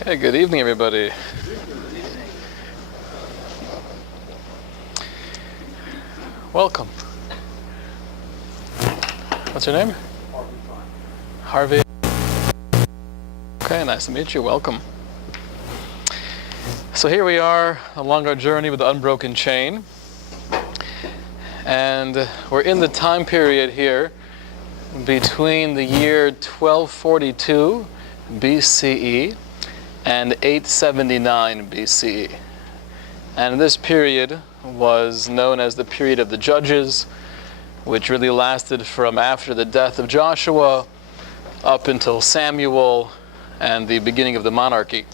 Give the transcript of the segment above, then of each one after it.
Okay, good evening, everybody. Welcome. What's your name? Harvey. Okay, nice to meet you. Welcome. So here we are along our journey with the unbroken chain. And we're in the time period here between the year 1242 BCE and 879 BCE. And this period was known as the period of the Judges, which really lasted from after the death of Joshua up until Samuel and the beginning of the monarchy.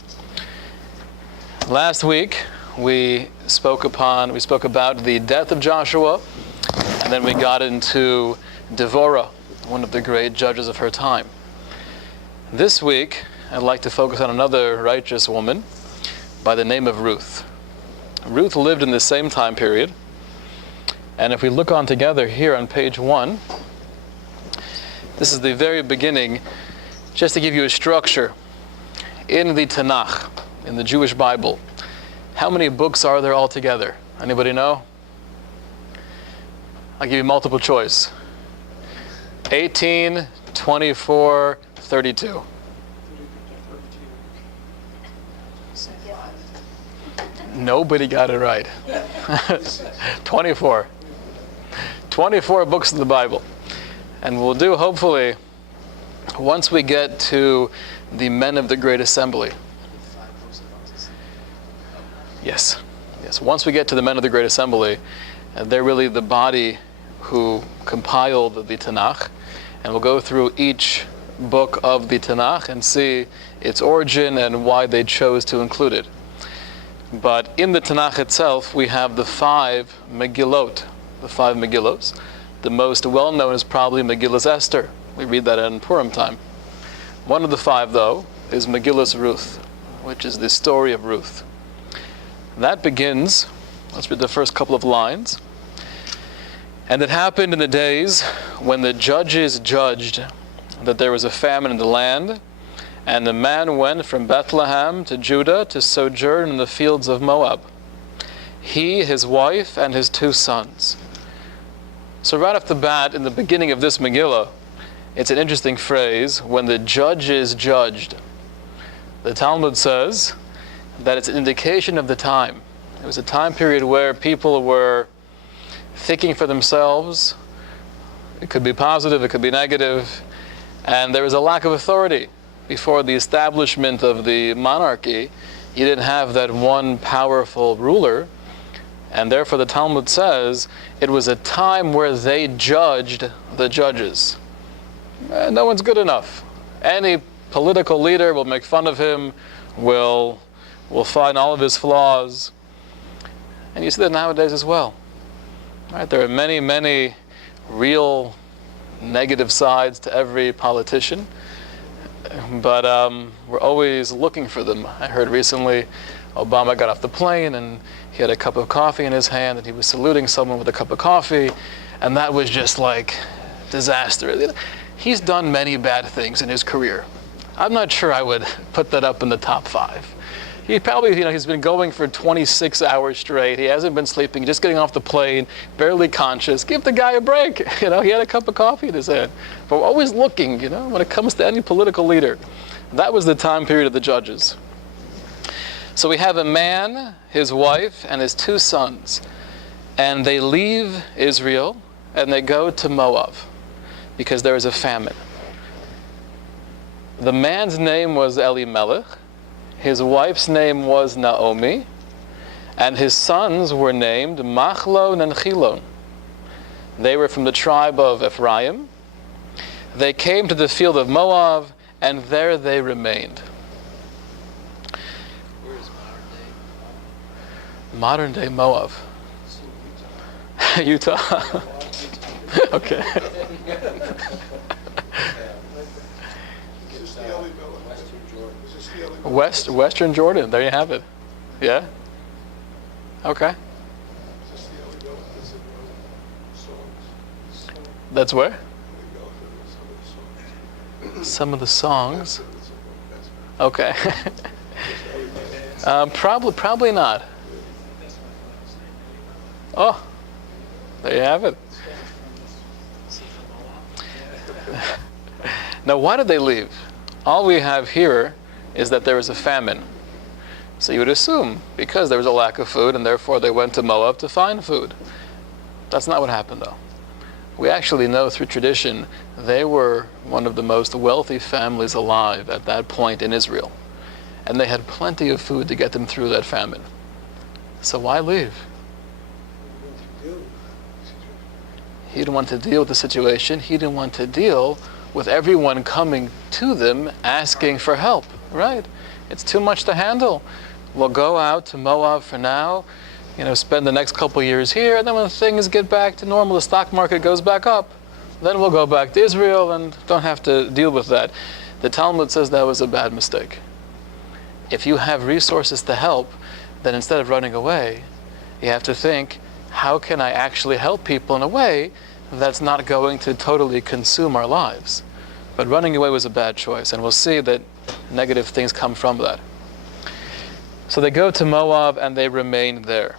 Last week we spoke about the death of Joshua, and then we got into Devorah, one of the great judges of her time. This week I'd like to focus on another righteous woman by the name of Ruth. Ruth lived in the same time period, and if we look on together here on page 1, this is the very beginning, just to give you a structure. In the Tanakh, in the Jewish Bible, how many books are there altogether? Anybody know? I'll give you multiple choice. 18, 24, 32. Nobody got it right. 24. 24 books of the Bible. And we'll do, hopefully, once we get to the men of the Great Assembly. Yes. Once we get to the men of the Great Assembly, they're really the body who compiled the Tanakh. And we'll go through each book of the Tanakh and see its origin and why they chose to include it. But in the Tanakh itself, we have the 5 Megillot, the 5 Megillos. The most well-known is probably Megillas Esther. We read that in Purim time. One of the 5, though, is Megillas Ruth, which is the story of Ruth. That begins, let's read the first couple of lines. And it happened in the days when the judges judged that there was a famine in the land, and the man went from Bethlehem to Judah to sojourn in the fields of Moab, he, his wife, and his 2 sons. So right off the bat, in the beginning of this Megillah, it's an interesting phrase, when the judges judged. The Talmud says that it's an indication of the time. It was a time period where people were thinking for themselves. It could be positive, it could be negative, and there was a lack of authority. Before the establishment of the monarchy, you didn't have that one powerful ruler, and therefore the Talmud says it was a time where they judged the judges. No one's good enough. Any political leader will make fun of him, will find all of his flaws. And you see that nowadays as well. Right? There are many, many real negative sides to every politician. But we're always looking for them. I heard recently Obama got off the plane and he had a cup of coffee in his hand and he was saluting someone with a cup of coffee, and that was just like disaster. He's done many bad things in his career. I'm not sure I would put that up in the top 5. He probably, he's been going for 26 hours straight. He hasn't been sleeping, just getting off the plane, barely conscious. Give the guy a break. He had a cup of coffee in his hand. But we're always looking, when it comes to any political leader. That was the time period of the judges. So we have a man, his wife, and his 2 sons. And they leave Israel and they go to Moab because there is a famine. The man's name was Elimelech. His wife's name was Naomi, and his sons were named Machlon and Chilon. They were from the tribe of Ephraim. They came to the field of Moab, and there they remained. Where is Modern day Moab. Utah. Okay. Western Jordan, there you have it. Yeah? Okay. That's where? Some of the songs. Okay. Probably not. Oh, there you have it. Now, why did they leave? All we have here is that there was a famine. So you would assume because there was a lack of food and therefore they went to Moab to find food. That's not what happened, though. We actually know through tradition they were one of the most wealthy families alive at that point in Israel. And they had plenty of food to get them through that famine. So why leave? He didn't want to deal with the situation. He didn't want to deal with everyone coming to them asking for help, right? It's too much to handle. We'll go out to Moab for now, spend the next couple years here, and then when things get back to normal, the stock market goes back up, then we'll go back to Israel and don't have to deal with that. The Talmud says that was a bad mistake. If you have resources to help, then instead of running away, you have to think, how can I actually help people in a way that's not going to totally consume our lives? But running away was a bad choice, and we'll see that negative things come from that. So they go to Moab and they remain there.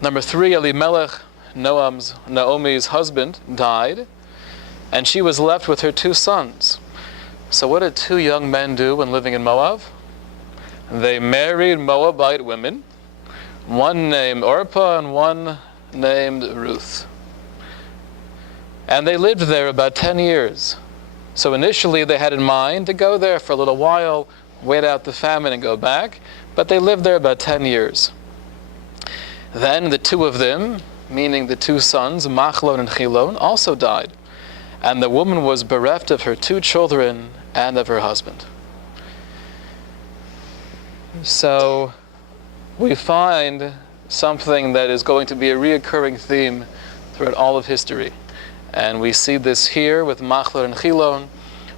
Number 3, Elimelech, Naomi's husband, died, and she was left with her 2 sons. So what did 2 young men do when living in Moab? They married Moabite women, one named Orpah and one named Ruth. And they lived there about 10 years. So initially they had in mind to go there for a little while, wait out the famine and go back, but they lived there about 10 years. Then the 2 of them, meaning the 2 sons, Machlon and Chilon, also died. And the woman was bereft of her 2 children and of her husband. So we find something that is going to be a reoccurring theme throughout all of history. And we see this here with Machlon and Chilon.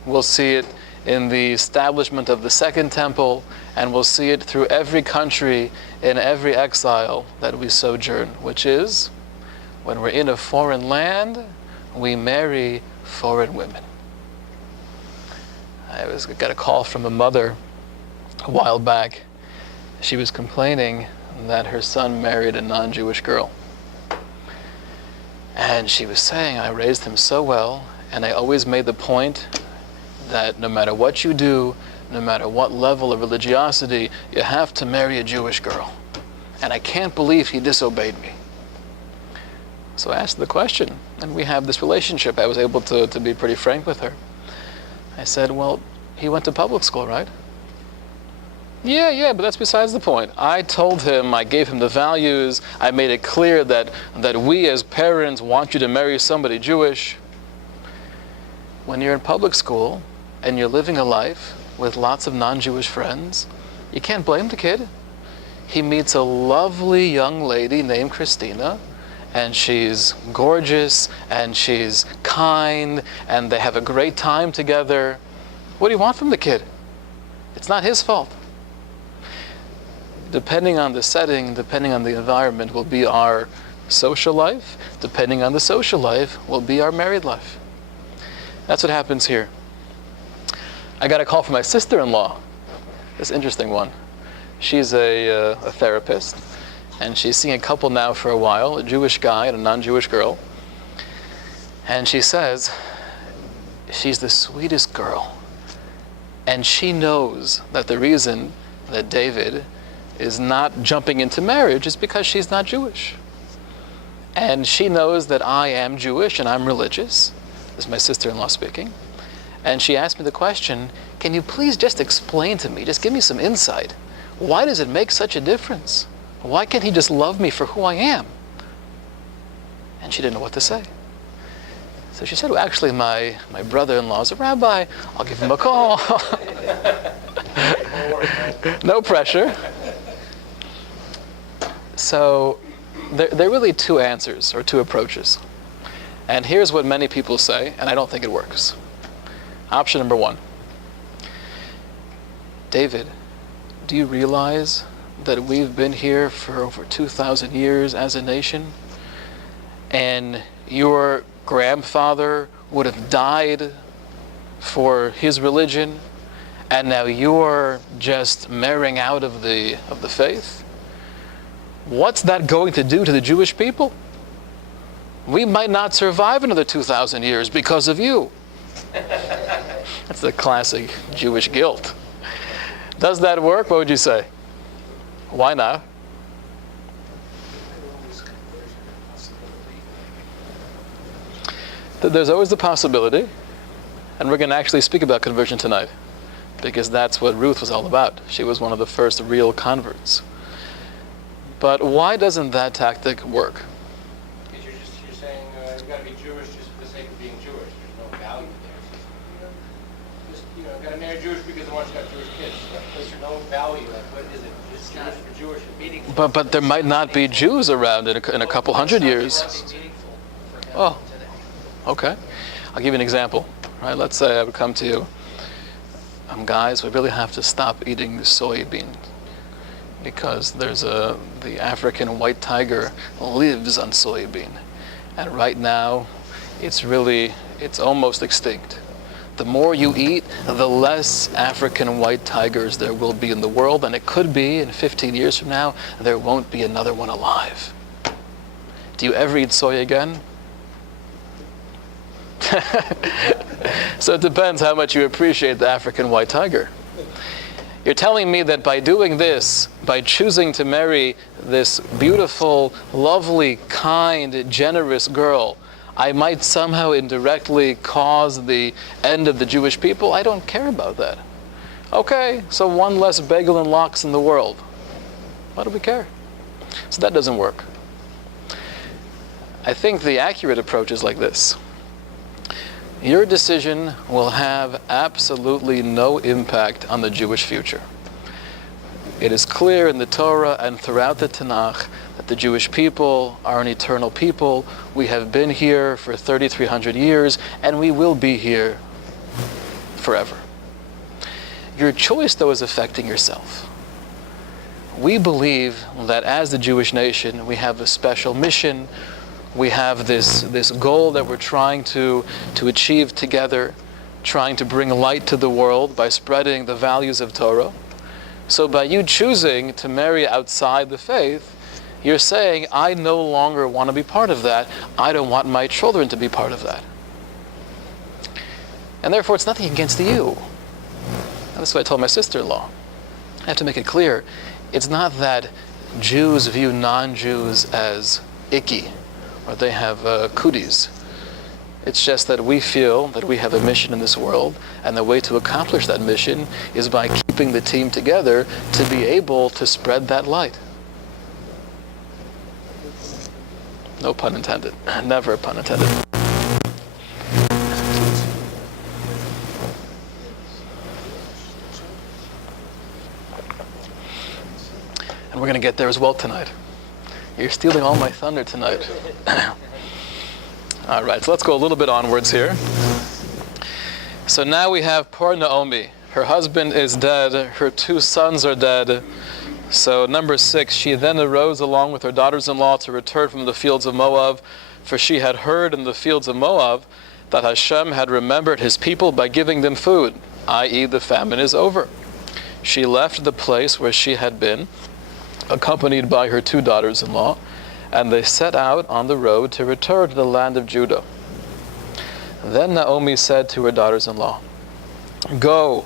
We'll see it in the establishment of the Second Temple, and we'll see it through every country in every exile that we sojourn, which is, when we're in a foreign land, we marry foreign women. I got a call from a mother a while back. She was complaining that her son married a non-Jewish girl. And she was saying, I raised him so well, and I always made the point that no matter what you do, no matter what level of religiosity, you have to marry a Jewish girl. And I can't believe he disobeyed me. So I asked the question, and we have this relationship. I was able to be pretty frank with her. I said, well, he went to public school, right? Yeah, but that's besides the point. I told him, I gave him the values, I made it clear that we as parents want you to marry somebody Jewish. When you're in public school and you're living a life with lots of non-Jewish friends, you can't blame the kid. He meets a lovely young lady named Christina, and she's gorgeous, and she's kind, and they have a great time together. What do you want from the kid? It's not his fault. Depending on the setting, depending on the environment, will be our social life. Depending on the social life, will be our married life. That's what happens here. I got a call from my sister-in-law. This interesting one. She's a therapist, and she's seeing a couple now for a while, a Jewish guy and a non-Jewish girl. And she says, she's the sweetest girl. And she knows that the reason that David is not jumping into marriage is because she's not Jewish. And she knows that I am Jewish and I'm religious. This is my sister-in-law speaking. And she asked me the question, can you please just explain to me, just give me some insight. Why does it make such a difference? Why can't he just love me for who I am? And she didn't know what to say. So she said, well, actually, my brother-in-law is a rabbi. I'll give him a call. No pressure. So there are really 2 answers or 2 approaches. And here's what many people say, and I don't think it works. Option number 1. David, do you realize that we've been here for over 2,000 years as a nation? And your grandfather would have died for his religion, and now you're just marrying out of the faith? What's that going to do to the Jewish people? We might not survive another 2,000 years because of you. That's the classic Jewish guilt. Does that work? What would you say? Why not? There's always the possibility, and we're going to actually speak about conversion tonight, because that's what Ruth was all about. She was one of the first real converts. But why doesn't that tactic work? Because you're saying you've got to be Jewish just for the sake of being Jewish. There's no value there. I've got to marry Jewish because I want you to have Jewish kids. There's no value. Like, what is it? Just Jewish for Jewish and meaningful. But there might not be Jews around in a couple hundred years. Oh, okay. I'll give you an example. Right? Let's say I would come to you. Guys, we really have to stop eating soybean, because the African white tiger lives on soybean, and right now it's almost extinct. The more you eat, the less African white tigers there will be in the world, and it could be in 15 years from now there won't be another one alive. Do you ever eat soy again? So it depends how much you appreciate the African white tiger. You're telling me that by doing this, by choosing to marry this beautiful, lovely, kind, generous girl, I might somehow indirectly cause the end of the Jewish people? I don't care about that. Okay, so one less bagel and lox in the world. Why do we care? So that doesn't work. I think the accurate approach is like this. Your decision will have absolutely no impact on the Jewish future. It is clear in the Torah and throughout the Tanakh that the Jewish people are an eternal people. We have been here for 3,300 years, and we will be here forever. Your choice, though, is affecting yourself. We believe that as the Jewish nation, we have a special mission. We have this goal that we're trying to achieve together, trying to bring light to the world by spreading the values of Torah. So by you choosing to marry outside the faith, you're saying, I no longer want to be part of that. I don't want my children to be part of that. And therefore, it's nothing against you. And that's what I told my sister-in-law. I have to make it clear. It's not that Jews view non-Jews as icky, or they have cooties. It's just that we feel that we have a mission in this world, and the way to accomplish that mission is by keeping the team together to be able to spread that light. No pun intended. Never a pun intended. And we're going to get there as well tonight. You're stealing all my thunder tonight. All right, so let's go a little bit onwards here. So now we have poor Naomi. Her husband is dead. Her 2 sons are dead. So number 6, she then arose along with her daughters-in-law to return from the fields of Moab, for she had heard in the fields of Moab that Hashem had remembered his people by giving them food, i.e. the famine is over. She left the place where she had been, accompanied by her 2 daughters-in-law, and they set out on the road to return to the land of Judah. Then Naomi said to her daughters-in-law, Go,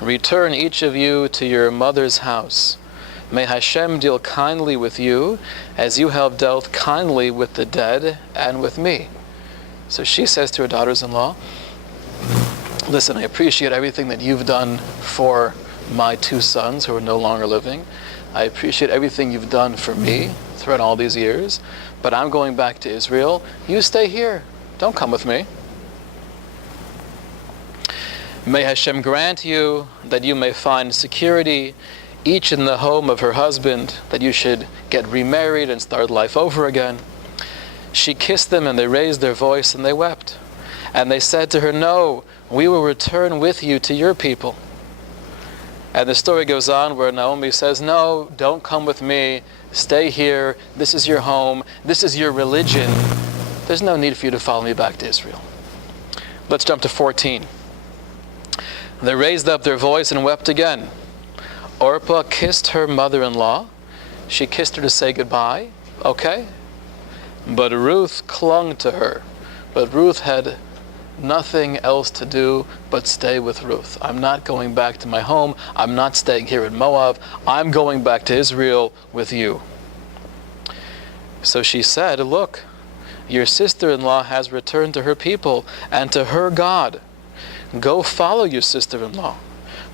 return each of you to your mother's house. May Hashem deal kindly with you, as you have dealt kindly with the dead and with me. So she says to her daughters-in-law, Listen, I appreciate everything that you've done for my 2 sons who are no longer living. I appreciate everything you've done for me throughout all these years, but I'm going back to Israel. You stay here. Don't come with me. May Hashem grant you that you may find security, each in the home of her husband, that you should get remarried and start life over again. She kissed them, and they raised their voice, and they wept. And they said to her, No, we will return with you to your people. And the story goes on where Naomi says, No, don't come with me. Stay here. This is your home. This is your religion. There's no need for you to follow me back to Israel. Let's jump to 14. They raised up their voice and wept again. Orpah kissed her mother-in-law. She kissed her to say goodbye. Okay. But Ruth clung to her. But Ruth had nothing else to do but stay with Ruth. I'm not going back to my home. I'm not staying here in Moab. I'm going back to Israel with you. So she said, look, your sister-in-law has returned to her people and to her God. Go follow your sister-in-law.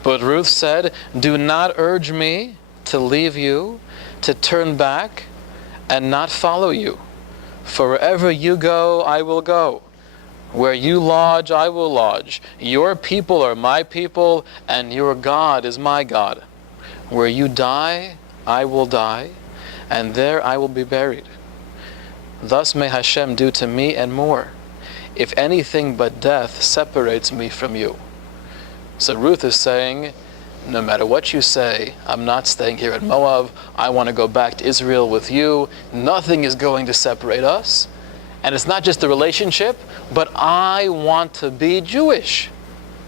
But Ruth said, do not urge me to leave you, to turn back and not follow you. For wherever you go, I will go. Where you lodge, I will lodge. Your people are my people, and your God is my God. Where you die, I will die, and there I will be buried. Thus may Hashem do to me and more, if anything but death separates me from you. So Ruth is saying, no matter what you say, I'm not staying here in Moab. I want to go back to Israel with you. Nothing is going to separate us. And it's not just the relationship, but I want to be Jewish.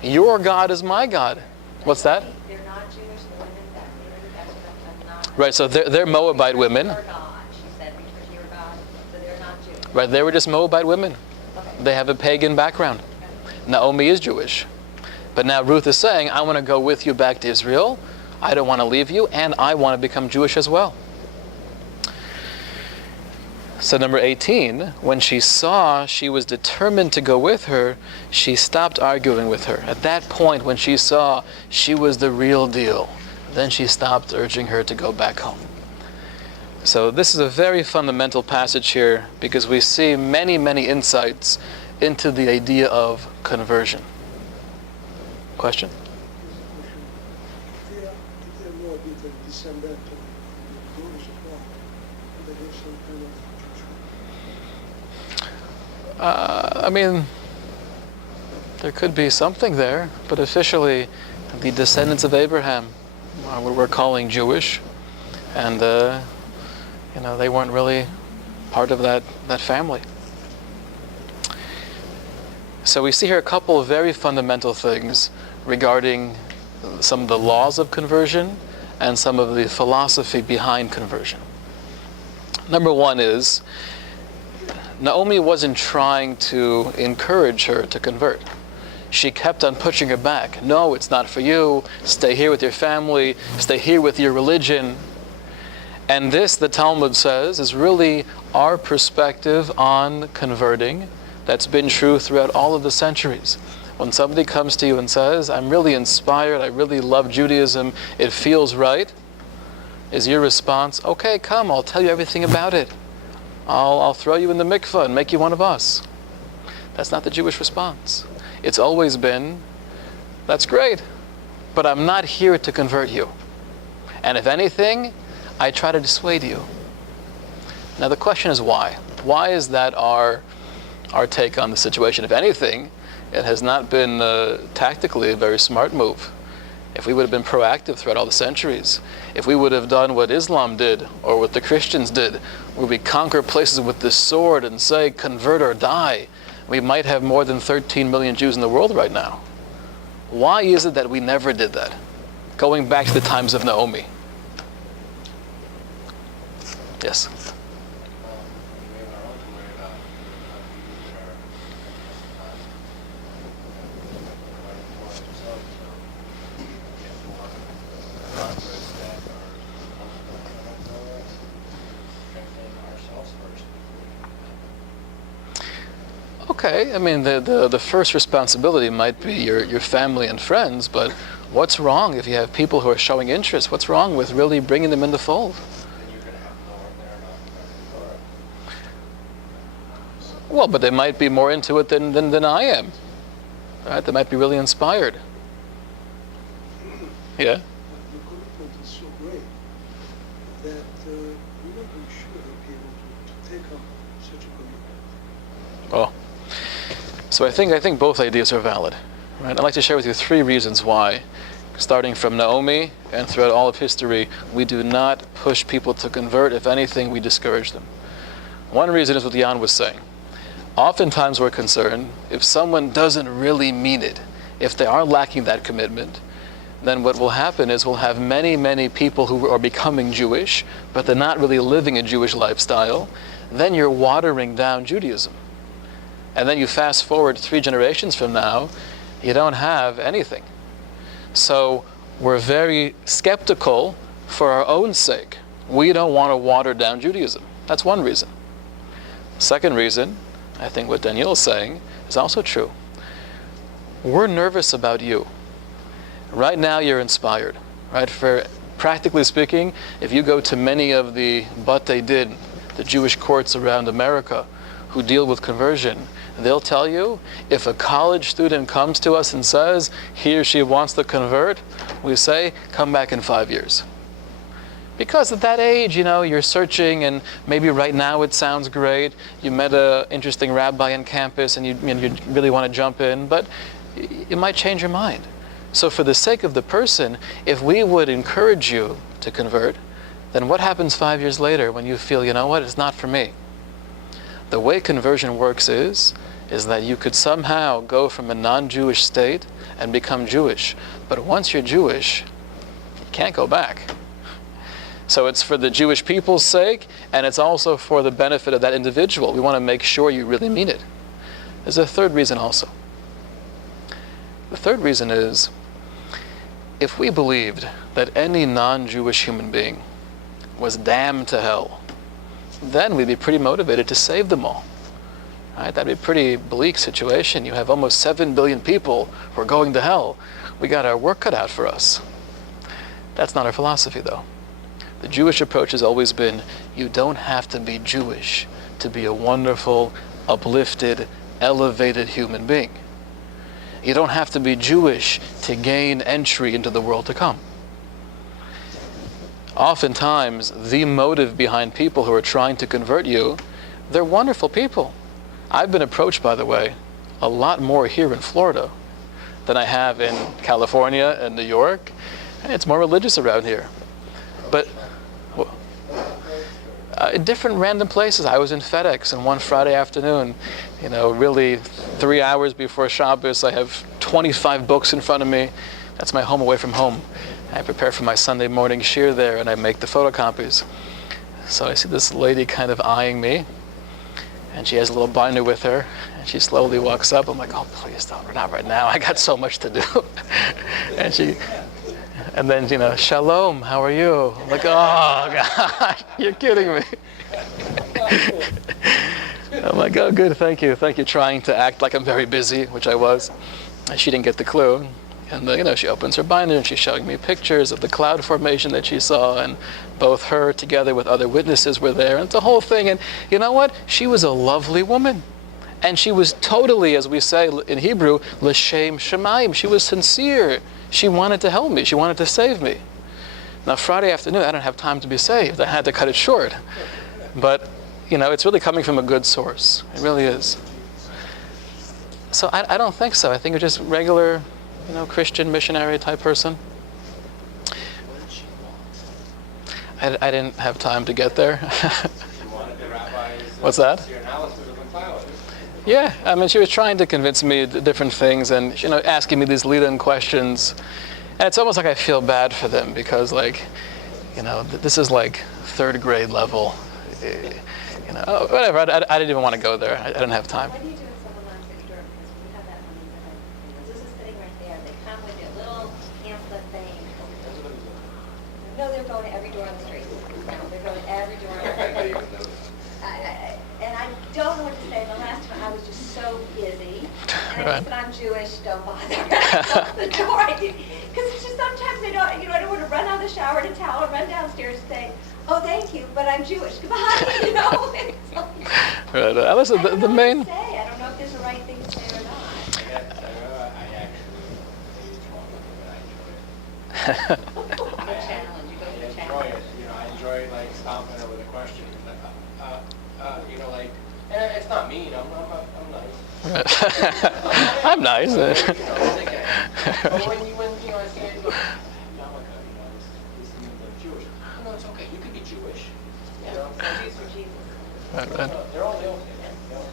Your God is my God. What's that? They're not Jewish, the women that married, that's not. Right, so they're Moabite women. Your God, she said, return to your God, so they're not Jewish. Right, they were just Moabite women. Okay. They have a pagan background. Naomi is Jewish. But now Ruth is saying, I want to go with you back to Israel. I don't want to leave you, and I want to become Jewish as well. So number 18, when she saw she was determined to go with her, she stopped arguing with her. At that point, when she saw she was the real deal, then she stopped urging her to go back home. So this is a very fundamental passage here because we see many, many insights into the idea of conversion. Question? If they are more the descendant of the daughters of God, they have some kind of I mean, there could be something there, but officially the descendants of Abraham are what we're calling Jewish, and they weren't really part of that family. So we see here a couple of very fundamental things regarding some of the laws of conversion and some of the philosophy behind conversion. Number one is, Naomi wasn't trying to encourage her to convert. She kept on pushing her back. No, it's not for you. Stay here with your family. Stay here with your religion. And this, the Talmud says, is really our perspective on converting that's been true throughout all of the centuries. When somebody comes to you and says, I'm really inspired, I really love Judaism, it feels right, is your response, okay, come, I'll tell you everything about it. I'll throw you in the mikveh and make you one of us. That's not the Jewish response. It's always been, that's great, but I'm not here to convert you. And if anything, I try to dissuade you. Now the question is why? Why is that our take on the situation? If anything, it has not been tactically a very smart move. If we would have been proactive throughout all the centuries, if we would have done what Islam did or what the Christians did, where we conquer places with the sword and say, convert or die, we might have more than 13 million Jews in the world right now. Why is it that we never did that? Going back to the times of Naomi. Yes? Okay, I mean, the first responsibility might be your family and friends, but what's wrong if you have people who are showing interest? What's wrong with really bringing them in the fold? Well, but they might be more into it than I am. Right? They might be really inspired. Yeah? the commitment is so great that we're not really sure they'll be able to take up such a commitment. Oh. So I think both ideas are valid. Right? I'd like to share with you 3 reasons why, starting from Naomi and throughout all of history, we do not push people to convert. If anything, we discourage them. One reason is what Jan was saying. Oftentimes we're concerned if someone doesn't really mean it, if they are lacking that commitment, then what will happen is we'll have many, many people who are becoming Jewish, but they're not really living a Jewish lifestyle. Then you're watering down Judaism. And then you fast forward 3 generations from now, you don't have anything. So we're very skeptical for our own sake. We don't want to water down Judaism. That's one reason. Second reason, I think what Daniel is saying is also true. We're nervous about you. Right now you're inspired, right? For practically speaking, if you go to many of the Batei Din, the Jewish courts around America who deal with conversion, they'll tell you, if a college student comes to us and says he or she wants to convert, we say, come back in 5 years. Because at that age, you're searching, and maybe right now it sounds great. You met an interesting rabbi on campus, and you really want to jump in, but it might change your mind. So for the sake of the person, if we would encourage you to convert, then what happens 5 years later when you feel, you know what, it's not for me? The way conversion works is that you could somehow go from a non-Jewish state and become Jewish. But once you're Jewish, you can't go back. So it's for the Jewish people's sake, and it's also for the benefit of that individual. We want to make sure you really mean it. There's a third reason also. The third reason is, if we believed that any non-Jewish human being was damned to hell, then we'd be pretty motivated to save them all. Right? That'd be a pretty bleak situation. You have almost 7 billion people who are going to hell. We got our work cut out for us. That's not our philosophy, though. The Jewish approach has always been, you don't have to be Jewish to be a wonderful, uplifted, elevated human being. You don't have to be Jewish to gain entry into the world to come. Oftentimes, the motive behind people who are trying to convert you, they're wonderful people. I've been approached, by the way, a lot more here in Florida than I have in California and New York. It's more religious around here. But in different random places. I was in FedEx, and one Friday afternoon, really 3 hours before Shabbos, I have 25 books in front of me. That's my home away from home. I prepare for my Sunday morning shir there, and I make the photocopies. So I see this lady kind of eyeing me, and she has a little binder with her, and she slowly walks up. I'm like, oh, please don't, not right now. I got so much to do. And then, shalom, how are you? I'm like, oh, God, you're kidding me. I'm like, oh, good, thank you. Trying to act like I'm very busy, which I was. And she didn't get the clue. And, she opens her binder, and she's showing me pictures of the cloud formation that she saw, and both her together with other witnesses were there, and it's a whole thing. And you know what? She was a lovely woman. And she was totally, as we say in Hebrew, l'shem shamayim. She was sincere. She wanted to help me. She wanted to save me. Now, Friday afternoon, I don't have time to be saved. I had to cut it short. But, it's really coming from a good source. It really is. So I don't think so. I think you're just regular, Christian missionary type person. I didn't have time to get there. What's that? Yeah, she was trying to convince me different things, and asking me these lead-in questions, and it's almost like I feel bad for them because, this is like third grade level, whatever. I didn't even want to go there. I didn't have time. What do you do if someone knocks at your door? Because we have that money that this is sitting right there. They come with their little pamphlet thing. No, they're going to every door on the street. No, they're going to every door on the street. And I don't know what to say. The last time I was just so busy. And I said, I'm Jewish, don't bother. The door, because it's just sometimes I don't want to run out of the shower to towel or run downstairs and say, oh, thank you, but I'm Jewish. Goodbye, It's like, Right. Listen, the main. I don't know if there's a right thing to say or not. I actually Challenge. You go for the challenge. I enjoy stomping her with a question. And it's not mean. I'm nice. I'm nice. But when I say, look, Yarmulke, this means I'm Jewish. No, it's okay. You could be Jewish. Jews for Jesus. Right. They're all okay, right? They're all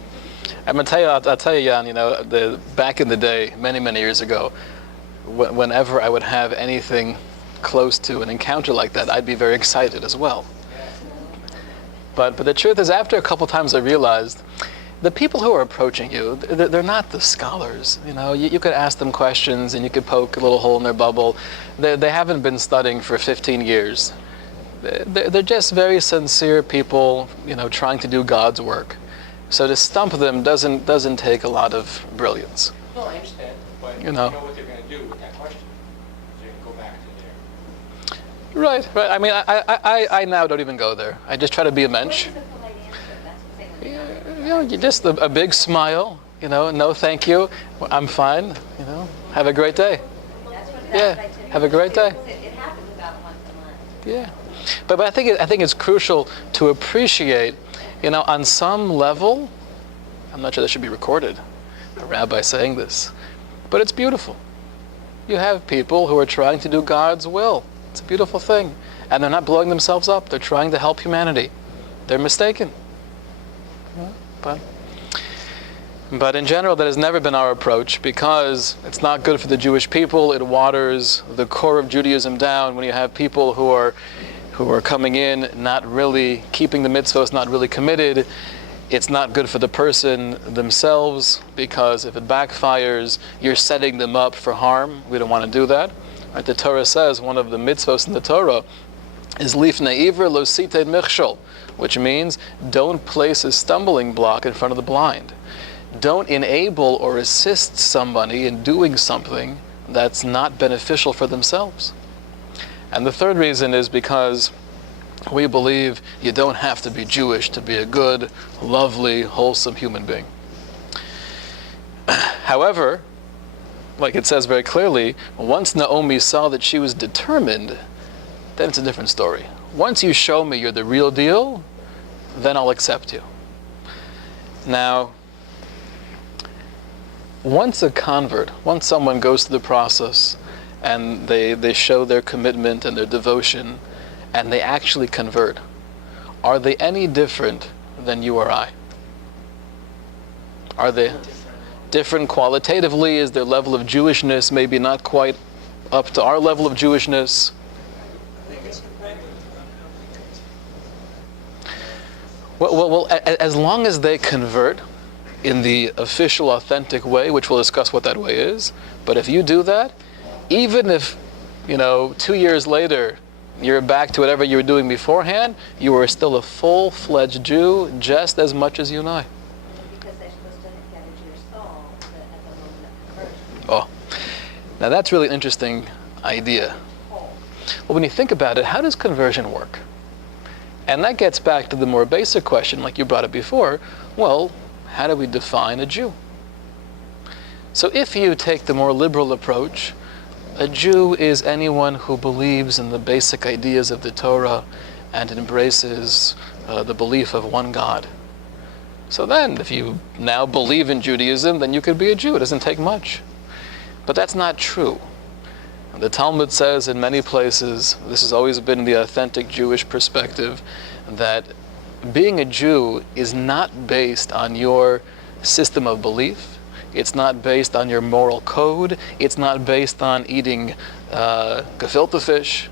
okay. I'm gonna tell you, I'll tell you, Jan. Back in the day, many years ago, whenever I would have anything close to an encounter like that, I'd be very excited as well. But the truth is, after a couple times, I realized the people who are approaching you, they're not the scholars. You could ask them questions and you could poke a little hole in their bubble. They haven't been studying for 15 years. They're just very sincere people, trying to do God's work. So to stump them doesn't take a lot of brilliance. No, I understand, but you know what they're going to do with that question. They're going to go back to their... Right. I mean, I now don't even go there. I just try to be a mensch. What is a polite answer? That's what they want to know. You just a big smile. No, thank you. I'm fine. Have a great day. That's what Yeah, that's what I have a great day. It happens about once a month. Yeah. But I think it's crucial to appreciate, on some level. I'm not sure that should be recorded, a rabbi saying this, but it's beautiful. You have people who are trying to do God's will. It's a beautiful thing. And they're not blowing themselves up. They're trying to help humanity. They're mistaken. But in general, that has never been our approach, because it's not good for the Jewish people. It waters the core of Judaism down when you have people who are coming in, not really keeping the mitzvahs, not really committed. It's not good for the person themselves, because if it backfires, you're setting them up for harm. We don't want to do that. Right? The Torah says one of the mitzvahs in the Torah is lifnei ivra lo sitei michshol, which means don't place a stumbling block in front of the blind. Don't enable or assist somebody in doing something that's not beneficial for themselves. And the third reason is because we believe you don't have to be Jewish to be a good, lovely, wholesome human being. However, like it says very clearly, once Naomi saw that she was determined, then it's a different story. Once you show me you're the real deal, then I'll accept you. Now, once a convert, once someone goes through the process and they show their commitment and their devotion, and they actually convert, are they any different than you or I? Are they different qualitatively? Is their level of Jewishness maybe not quite up to our level of Jewishness? Well, as long as they convert in the official, authentic way, which we'll discuss what that way is, but if you do that, even if, 2 years later, you're back to whatever you were doing beforehand, you are still a full-fledged Jew just as much as you and I. Because they're supposed to get into your soul at the moment of conversion. Oh, now that's really an interesting idea. Well, when you think about it, how does conversion work? And that gets back to the more basic question, like you brought it before. Well, how do we define a Jew? So if you take the more liberal approach, a Jew is anyone who believes in the basic ideas of the Torah and embraces the belief of one God. So then, if you now believe in Judaism, then you could be a Jew. It doesn't take much. But that's not true. The Talmud says in many places, this has always been the authentic Jewish perspective, that being a Jew is not based on your system of belief. It's not based on your moral code. It's not based on eating gefilte fish.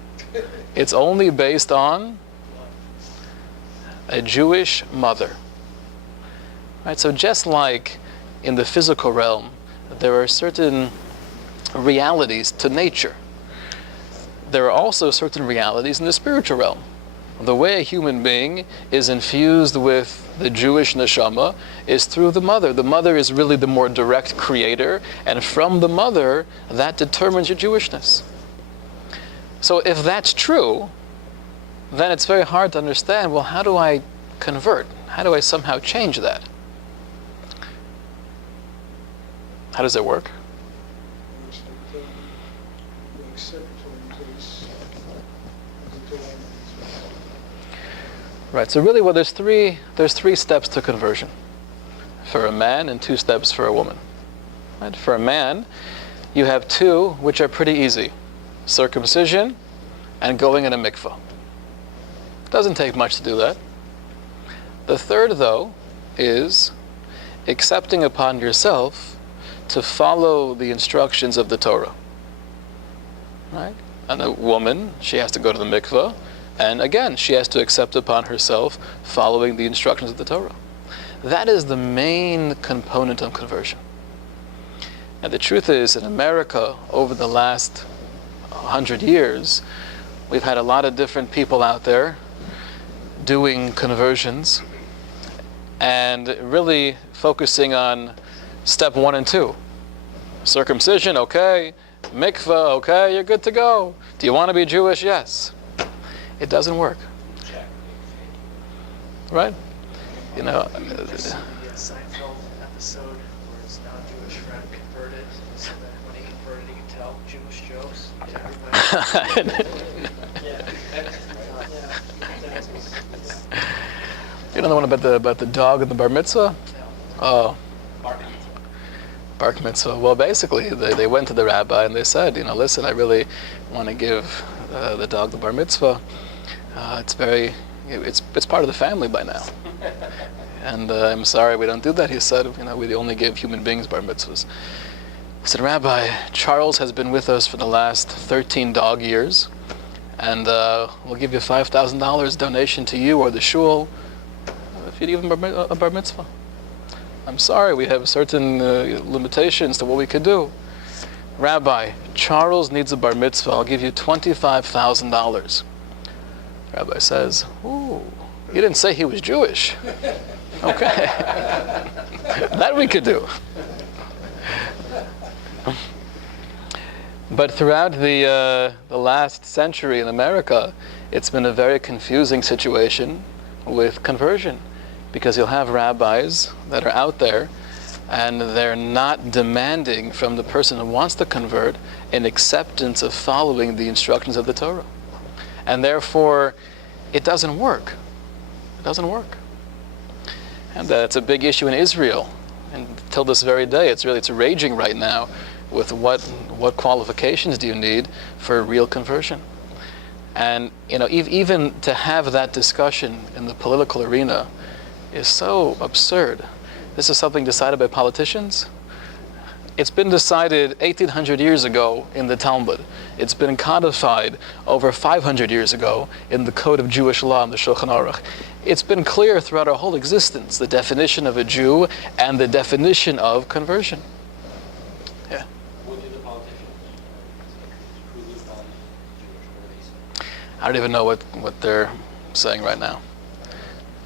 It's only based on a Jewish mother. Right? So just like in the physical realm, there are certain realities to nature. There are also certain realities in the spiritual realm. The way a human being is infused with the Jewish neshama is through the mother. The mother is really the more direct creator, and from the mother, that determines your Jewishness. So if that's true, then it's very hard to understand, well, how do I convert? How do I somehow change that? How does it work? Works like you accept what is the Torah. Right, so really, well, there's three steps to conversion. For a man and 2 steps for a woman. Right? For a man, you have 2 which are pretty easy. Circumcision and going in a mikvah. Doesn't take much to do that. The third, though, is accepting upon yourself to follow the instructions of the Torah. Right? And a woman, she has to go to the mikveh, and again, she has to accept upon herself following the instructions of the Torah. That is the main component of conversion. And the truth is, in America, over the last 100 years, we've had a lot of different people out there doing conversions and really focusing on step 1 and 2. Circumcision, okay. Mikveh, okay, you're good to go. Do you want to be Jewish? Yes. It doesn't work. Right? You know. The Seinfeld episode where his non-Jewish friend converted, so that when he converted, he could tell Jewish jokes to everybody. You know the one about the dog and the bar mitzvah? Oh. Bar mitzvah. Well, basically, they went to the rabbi and they said, listen, I really want to give the dog the bar mitzvah. It's part of the family by now. And I'm sorry, we don't do that. He said, we only give human beings bar mitzvahs. He said, Rabbi, Charles has been with us for the last 13 dog years, and we'll give you $5,000 donation to you or the shul if you give him a bar mitzvah. I'm sorry, we have certain limitations to what we could do. Rabbi, Charles needs a bar mitzvah. I'll give you $25,000. Rabbi says, ooh, he didn't say he was Jewish. Okay. That we could do. But throughout the last century in America, it's been a very confusing situation with conversion, because you'll have rabbis that are out there and they're not demanding from the person who wants to convert an acceptance of following the instructions of the Torah. And therefore, it doesn't work. It doesn't work. And it's a big issue in Israel. And till this very day, it's raging right now with what qualifications do you need for real conversion. And even to have that discussion in the political arena is so absurd. This is something decided by politicians. It's been decided 1,800 years ago in the Talmud. It's been codified over 500 years ago in the Code of Jewish Law and the Shulchan Aruch. It's been clear throughout our whole existence, the definition of a Jew and the definition of conversion. Yeah. What do the politicians? Who do the politicians Jewish? What do they say? I don't even know what they're saying right now.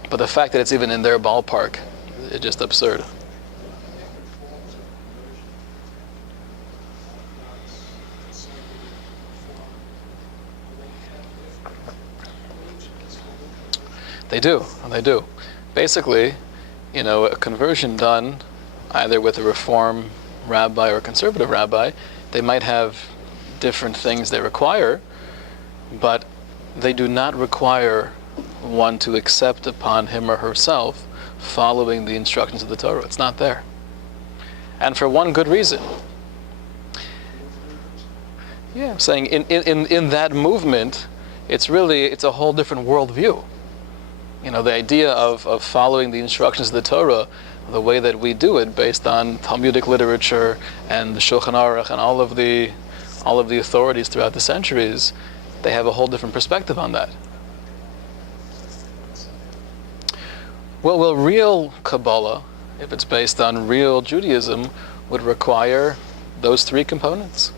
But the fact that it's even in their ballpark is just absurd. They do. Basically, a conversion done either with a Reform rabbi or a conservative rabbi, they might have different things they require, but they do not require one to accept upon him or herself following the instructions of the Torah. It's not there. And for one good reason. Yeah, I'm saying in that movement, it's a whole different worldview. The idea of following the instructions of the Torah, the way that we do it based on Talmudic literature and the Shulchan Aruch and all of the authorities throughout the centuries, they have a whole different perspective on that. Well, real Kabbalah, if it's based on real Judaism, would require those three components.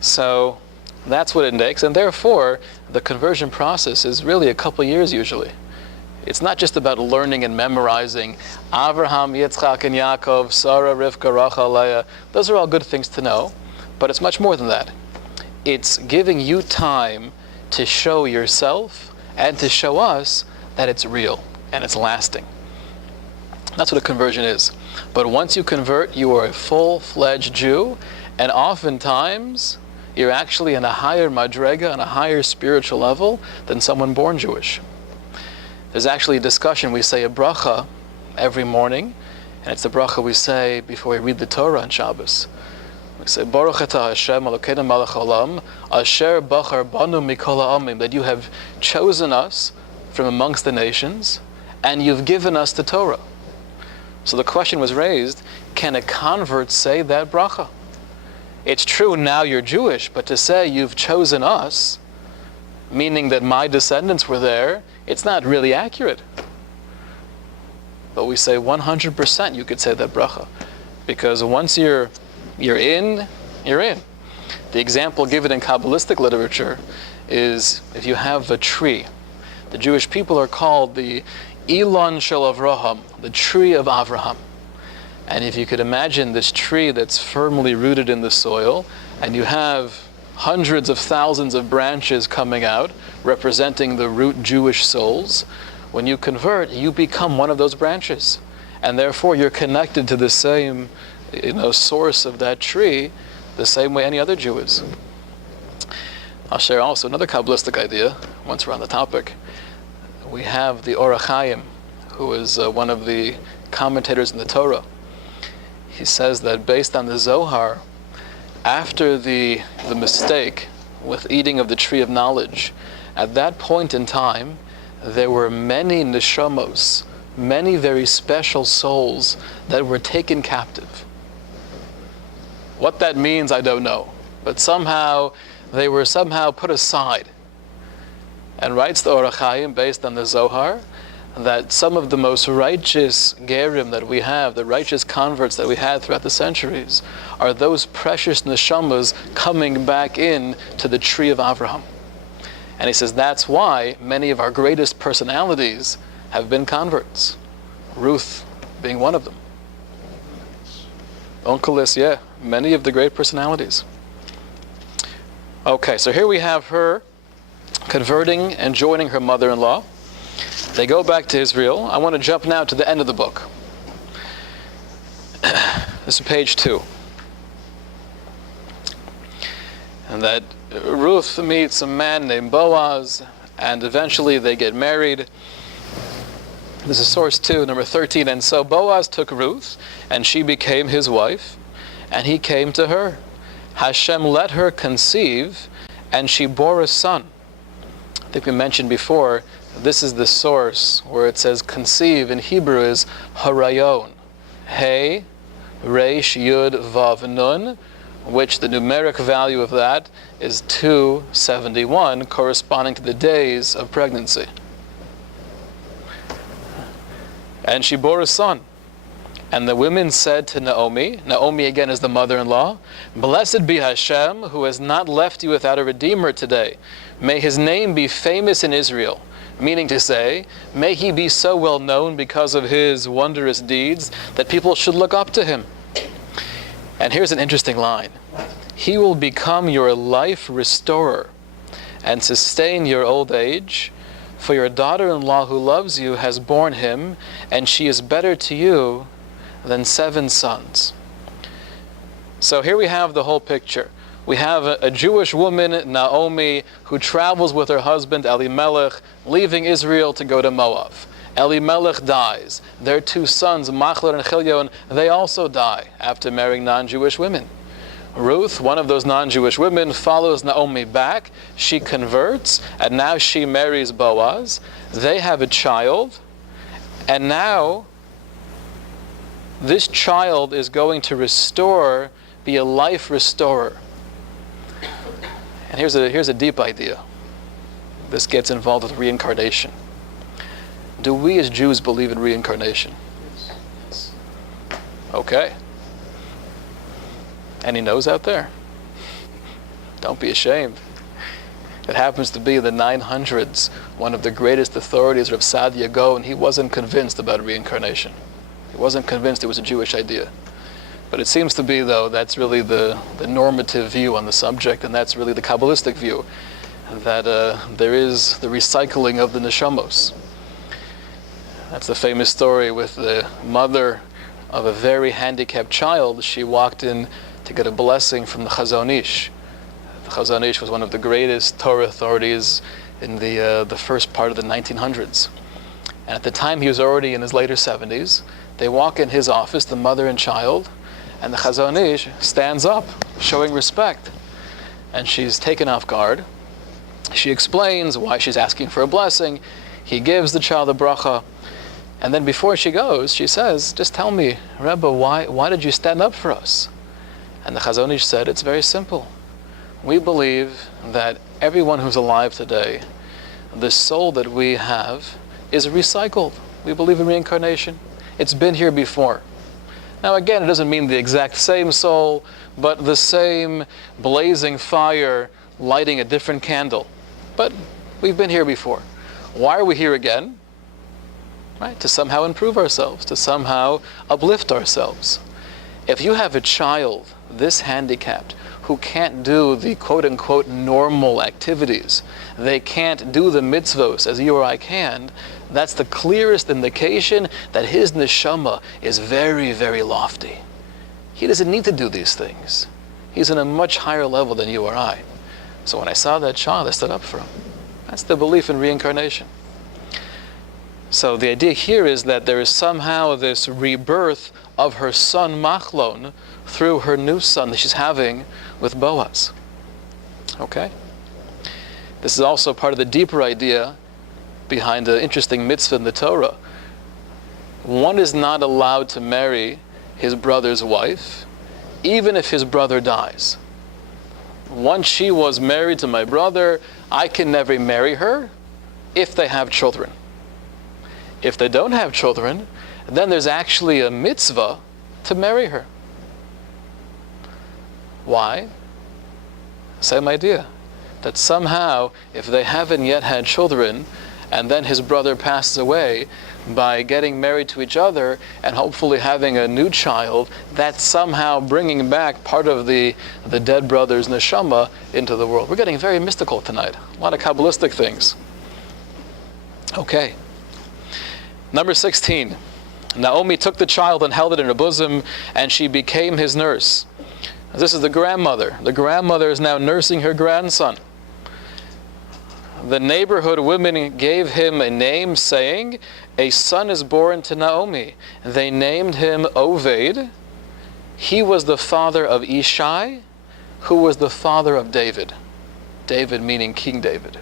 So that's what it takes, and therefore the conversion process is really a couple years usually. It's not just about learning and memorizing Avraham, Yitzchak, and Yaakov, Sarah, Rivka, Rachel, Leah. Those are all good things to know, but it's much more than that. It's giving you time to show yourself and to show us that it's real and it's lasting. That's what a conversion is. But once you convert, you are a full-fledged Jew, and oftentimes you're actually in a higher madrega, on a higher spiritual level than someone born Jewish. There's actually a discussion. We say a bracha every morning, and it's the bracha we say before we read the Torah on Shabbos. We say, Baruch atah Hashem Elokeinu melech haolam, asher bachar banu mikol ha'amim, that you have chosen us from amongst the nations, and you've given us the Torah. So the question was raised, can a convert say that bracha? It's true now you're Jewish, but to say you've chosen us, meaning that my descendants were there, it's not really accurate. But we say 100% you could say that bracha. Because once you're in, you're in. The example given in Kabbalistic literature is if you have a tree. The Jewish people are called the Elon Shel Avraham, the tree of Avraham. And if you could imagine this tree that's firmly rooted in the soil, and you have hundreds of thousands of branches coming out, representing the root Jewish souls, when you convert, you become one of those branches. And therefore you're connected to the same source of that tree, the same way any other Jew is. I'll share also another Kabbalistic idea, once we're on the topic. We have the Or HaChaim, who is one of the commentators in the Torah. He says that based on the Zohar, after the mistake with eating of the tree of knowledge, at that point in time, there were many neshamos, many very special souls that were taken captive. What that means, I don't know. But somehow, they were put aside. And writes the Or HaChaim, based on the Zohar, that some of the most righteous gerim that we have, the righteous converts that we had throughout the centuries, are those precious neshamas coming back in to the tree of Avraham. And he says that's why many of our greatest personalities have been converts. Ruth being one of them. Onkelos, yeah, many of the great personalities. Okay, so here we have her converting and joining her mother-in-law. They go back to Israel. I want to jump now to the end of the book. This is page 2. And that Ruth meets a man named Boaz, and eventually they get married. This is source 2, number 13. And so Boaz took Ruth, and she became his wife, and he came to her. Hashem let her conceive, and she bore a son. I think we mentioned before, this is the source where it says conceive in Hebrew is harayon. Hey, Reish, Yud, Vav, Nun, which the numeric value of that is 271, corresponding to the days of pregnancy. And she bore a son. And the women said to Naomi again is the mother-in-law, "Blessed be Hashem, who has not left you without a redeemer today. May his name be famous in Israel." Meaning to say, may he be so well known because of his wondrous deeds that people should look up to him. And here's an interesting line. He will become your life restorer and sustain your old age, for your daughter-in-law who loves you has borne him, and she is better to you than 7 sons. So here we have the whole picture. We have a Jewish woman, Naomi, who travels with her husband, Elimelech, leaving Israel to go to Moab. Elimelech dies. Their 2 sons, Machlon and Chilion, they also die after marrying non-Jewish women. Ruth, one of those non-Jewish women, follows Naomi back. She converts, and now she marries Boaz. They have a child, and now this child is going to be a life restorer. And here's a deep idea. This gets involved with reincarnation. Do we as Jews believe in reincarnation? Yes. Okay. Any no's out there? Don't be ashamed. It happens to be the 900s, one of the greatest authorities, Rav Sadia Gaon, and he wasn't convinced about reincarnation. He wasn't convinced it was a Jewish idea. But it seems to be, though, that's really the normative view on the subject, and that's really the Kabbalistic view, that there is the recycling of the neshamos. That's the famous story with the mother of a very handicapped child. She walked in to get a blessing from the Chazon Ish. The Chazon Ish was one of the greatest Torah authorities in the first part of the 1900s. And at the time, he was already in his later 70s. They walk in his office, the mother and child, and the Chazon Ish stands up, showing respect. And she's taken off guard. She explains why she's asking for a blessing. He gives the child a bracha. And then before she goes, she says, just tell me, Rebbe, why did you stand up for us? And the Chazon Ish said, it's very simple. We believe that everyone who's alive today, the soul that we have is recycled. We believe in reincarnation. It's been here before. Now again, it doesn't mean the exact same soul, but the same blazing fire lighting a different candle. But we've been here before. Why are we here again? Right? To somehow improve ourselves, to somehow uplift ourselves. If you have a child this handicapped who can't do the quote-unquote normal activities, they can't do the mitzvos as you or I can, that's the clearest indication that his neshama is very, very lofty. He doesn't need to do these things. He's in a much higher level than you or I. So when I saw that child, I stood up for him. That's the belief in reincarnation. So the idea here is that there is somehow this rebirth of her son Machlon through her new son that she's having with Boaz. Okay? This is also part of the deeper idea behind the interesting mitzvah in the Torah. One is not allowed to marry his brother's wife, even if his brother dies. Once she was married to my brother, I can never marry her if they have children. If they don't have children, then there's actually a mitzvah to marry her. Why? Same idea. That somehow, if they haven't yet had children, and then his brother passes away, by getting married to each other and hopefully having a new child, that's somehow bringing back part of the dead brother's neshama into the world. We're getting very mystical tonight. A lot of Kabbalistic things. Okay. Number 16. Naomi took the child and held it in her bosom, and she became his nurse. This is the grandmother. The grandmother is now nursing her grandson. The neighborhood women gave him a name, saying, a son is born to Naomi. They named him Oved. He was the father of Ishai, who was the father of David. David meaning King David.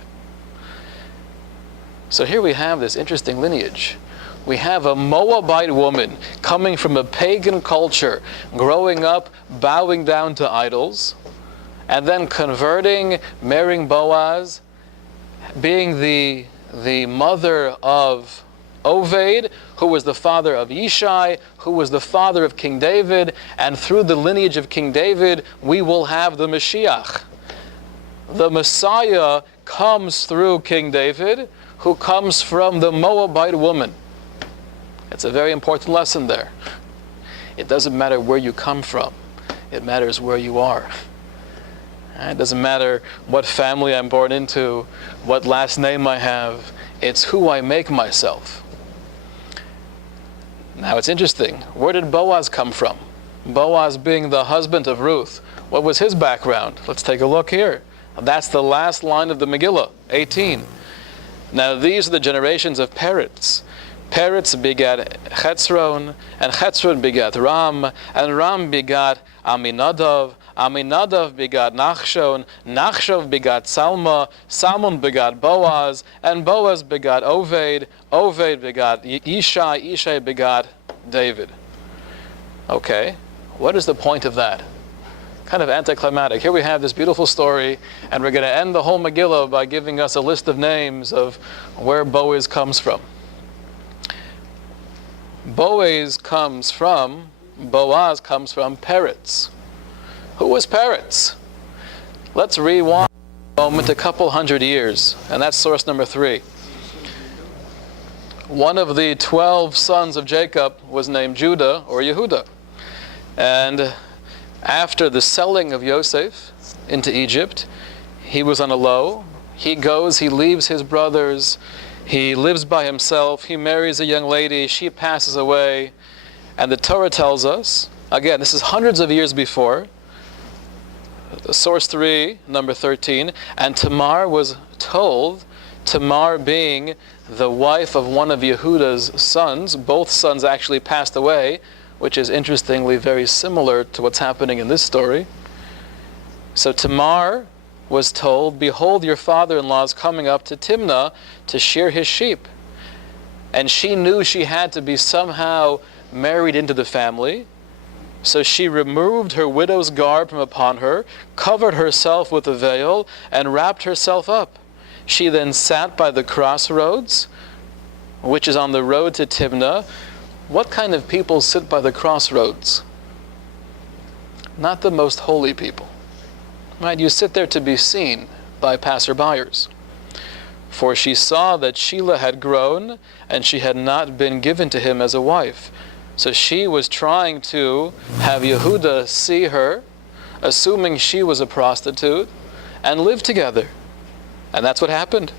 So here we have this interesting lineage. We have a Moabite woman coming from a pagan culture, growing up, bowing down to idols, and then converting, marrying Boaz, being the mother of Oved, who was the father of Ishai, who was the father of King David, and through the lineage of King David, we will have the Mashiach. The Messiah comes through King David, who comes from the Moabite woman. It's a very important lesson there. It doesn't matter where you come from. It matters where you are. It doesn't matter what family I'm born into, what last name I have. It's who I make myself. Now it's interesting. Where did Boaz come from? Boaz being the husband of Ruth. What was his background? Let's take a look here. That's the last line of the Megillah, 18. Now these are the generations of Peretz. Peretz begat Chetzron, and Chetzron begat Ram, and Ram begat Aminadav, Aminadav begat Nachshon, Nachshon begat Salma, Salmon begat Boaz, and Boaz begat Oved, Oved begat Ishai, Ishai begat David. Okay, what is the point of that? Kind of anticlimactic. Here we have this beautiful story, and we're going to end the whole Megillah by giving us a list of names of where Boaz comes from. Boaz comes from Peretz. Who was Peretz? Let's rewind a moment, a couple hundred years, and that's source number 3. One of the 12 sons of Jacob was named Judah or Yehuda. And after the selling of Yosef into Egypt, he was on a low. He goes, he leaves his brothers, he lives by himself, he marries a young lady, she passes away, and the Torah tells us, again, this is hundreds of years before, source 3, number 13, and Tamar was told, Tamar being the wife of one of Yehuda's sons, both sons actually passed away, which is interestingly very similar to what's happening in this story. So Tamar was told, behold, your father-in-law is coming up to Timnah to shear his sheep. and she knew she had to be somehow married into the family. So she removed her widow's garb from upon her, covered herself with a veil, and wrapped herself up. She then sat by the crossroads, which is on the road to Timnah. What kind of people sit by the crossroads? Not the most holy people. Right? You sit there to be seen by passerbyers. For she saw that Shelah had grown, and she had not been given to him as a wife. So she was trying to have Yehuda see her, assuming she was a prostitute, and live together. And that's what happened.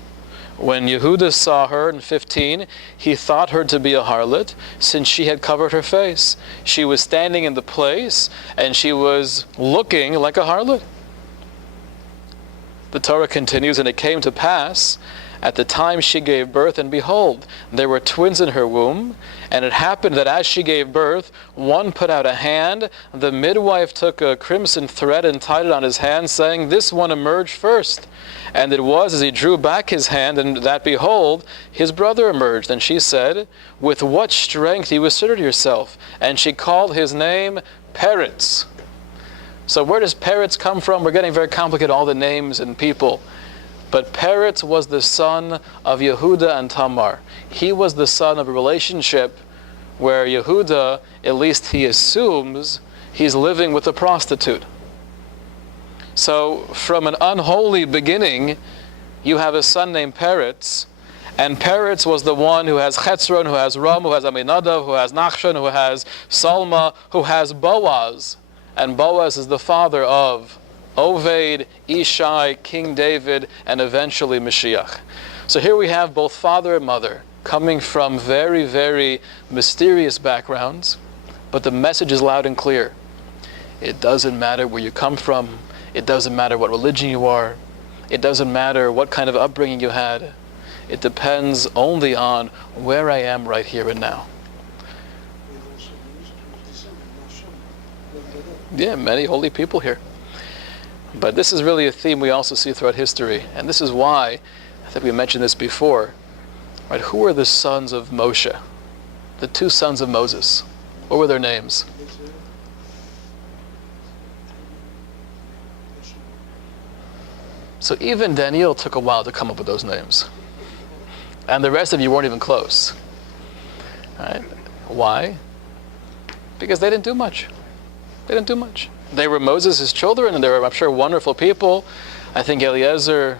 When Yehuda saw her in 15, he thought her to be a harlot, since she had covered her face. She was standing in the place, and she was looking like a harlot. The Torah continues, and it came to pass, at the time she gave birth, and behold, there were twins in her womb. And it happened that as she gave birth, one put out a hand. The midwife took a crimson thread and tied it on his hand, saying, "This one emerged first." And it was as he drew back his hand, and that behold, his brother emerged. And she said, "With what strength you asserted yourself?" And she called his name Peretz. So where does Peretz come from? We're getting very complicated, all the names and people. But Peretz was the son of Yehuda and Tamar. He was the son of a relationship where Yehuda, at least he assumes, he's living with a prostitute. So from an unholy beginning, you have a son named Peretz, and Peretz was the one who has Chetzron, who has Ram, who has Aminadav, who has Nachshon, who has Salma, who has Boaz. And Boaz is the father of Oved, Ishai, King David, and eventually Mashiach. So here we have both father and mother coming from very, very mysterious backgrounds, but the message is loud and clear. It doesn't matter where you come from. It doesn't matter what religion you are. It doesn't matter what kind of upbringing you had. It depends only on where I am right here and now. Yeah, many holy people here. But this is really a theme we also see throughout history. And this is why, I think we mentioned this before, right? Who are the sons of Moshe? The two sons of Moses. What were their names? So even Daniel took a while to come up with those names. And the rest of you weren't even close. Right? Why? Because they didn't do much. They didn't do much. They were Moses' children, and they were, I'm sure, wonderful people. I think Eliezer,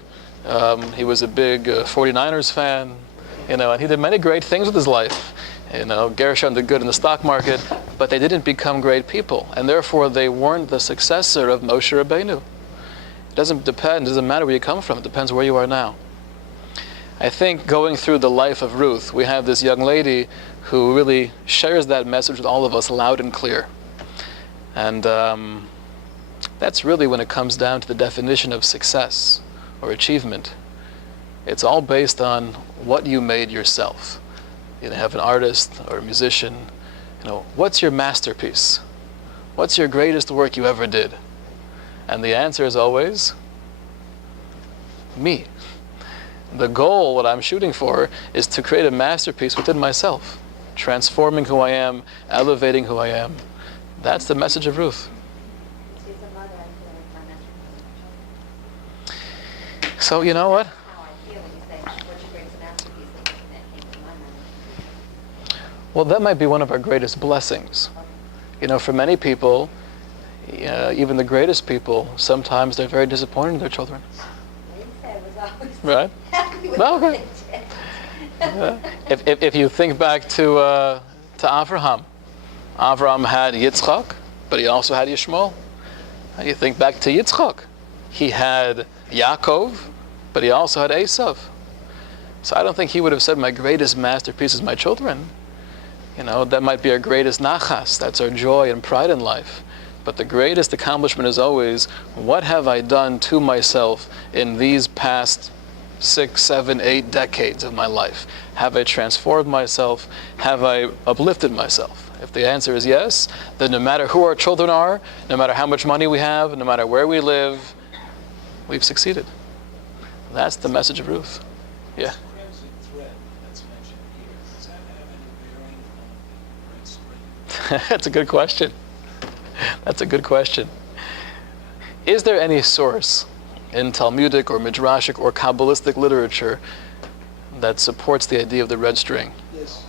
he was a big 49ers fan, and he did many great things with his life. Gershon did good in the stock market, but they didn't become great people, and therefore they weren't the successor of Moshe Rabbeinu. It doesn't matter where you come from, it depends where you are now. I think going through the life of Ruth, we have this young lady who really shares that message with all of us loud and clear. And that's really when it comes down to the definition of success or achievement. It's all based on what you made yourself. You have an artist or a musician. What's your masterpiece? What's your greatest work you ever did? And the answer is always me. The goal, what I'm shooting for, is to create a masterpiece within myself, transforming who I am, elevating who I am. That's the message of Ruth. She's a mother, I feel like my masterpiece. So you know what? How I feel when you say, what's your greatest masterpiece? That came to my mind. Well, that might be one of our greatest blessings. For many people, even the greatest people, sometimes they're very disappointed in their children. I didn't say I was always Right? happy with Well, what okay. they did. If you think back to Avraham, Avraham had Yitzchak, but he also had Yishmael. You think back to Yitzchak, he had Yaakov, but he also had Esav. So I don't think he would have said my greatest masterpiece is my children. That might be our greatest nachas. That's our joy and pride in life. But the greatest accomplishment is always, what have I done to myself in these past 6, 7, 8 decades of my life? Have I transformed myself? Have I uplifted myself? If the answer is yes, then no matter who our children are, no matter how much money we have, no matter where we live, we've succeeded. That's the message of Ruth. Yeah. Crimson thread that's mentioned here, is that That's a good question. That's a good question. Is there any source in Talmudic or Midrashic or Kabbalistic literature that supports the idea of the red string? Yes.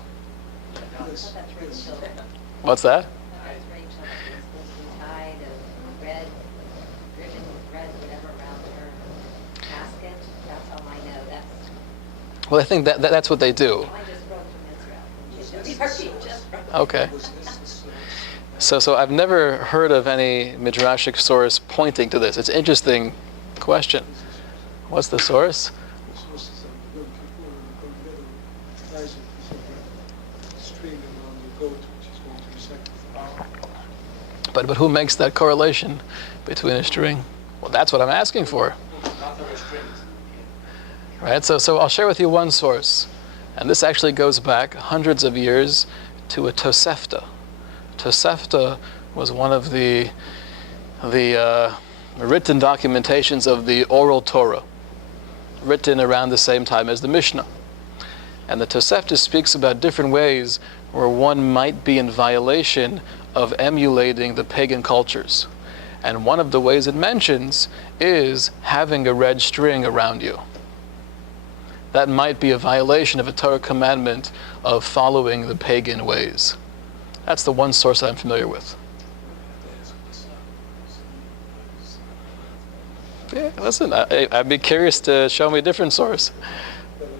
Yes. That's Yes. Rachel. What's that? That's Rachel. It's supposed to be tied a red ribbon with red whatever around her casket. That's all I know. That's Well, I think that's what they do. I just wrote from Israel. Just wrote. Okay. Was this So I've never heard of any Midrashic source pointing to this. It's an interesting question. What's the source? the sources of the young people who go together, ties a piece of red string around the goat which is going to be sacrificed. But who makes that correlation between a string? Well, that's what I'm asking for. Not the restrings. Right? So I'll share with you one source. And this actually goes back hundreds of years to a Tosefta. Tosefta was one of the written documentations of the oral Torah, written around the same time as the Mishnah. And the Tosefta speaks about different ways where one might be in violation of emulating the pagan cultures. And one of the ways it mentions is having a red string around you. That might be a violation of a Torah commandment of following the pagan ways. That's the one source I'm familiar with. Yeah, listen, I'd be curious to show me a different source.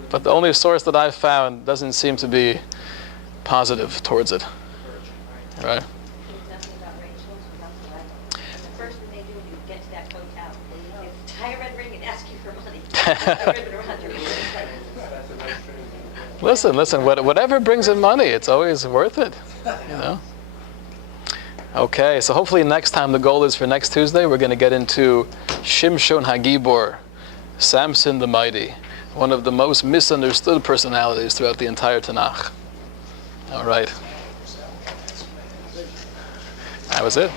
But the only source that I've found doesn't seem to be positive towards it. Right? There's nothing about Rachel. Nothing like it. And the first thing they do when you get to that hotel, they tie a red ring and ask you for money. A ribbon around your waist. It's like, That's a red string. Listen, whatever brings in money, it's always worth it, you know? Okay, so hopefully next time, the goal is for next Tuesday, we're going to get into Shimshon HaGibor, Samson the Mighty, one of the most misunderstood personalities throughout the entire Tanakh. All right. That was it.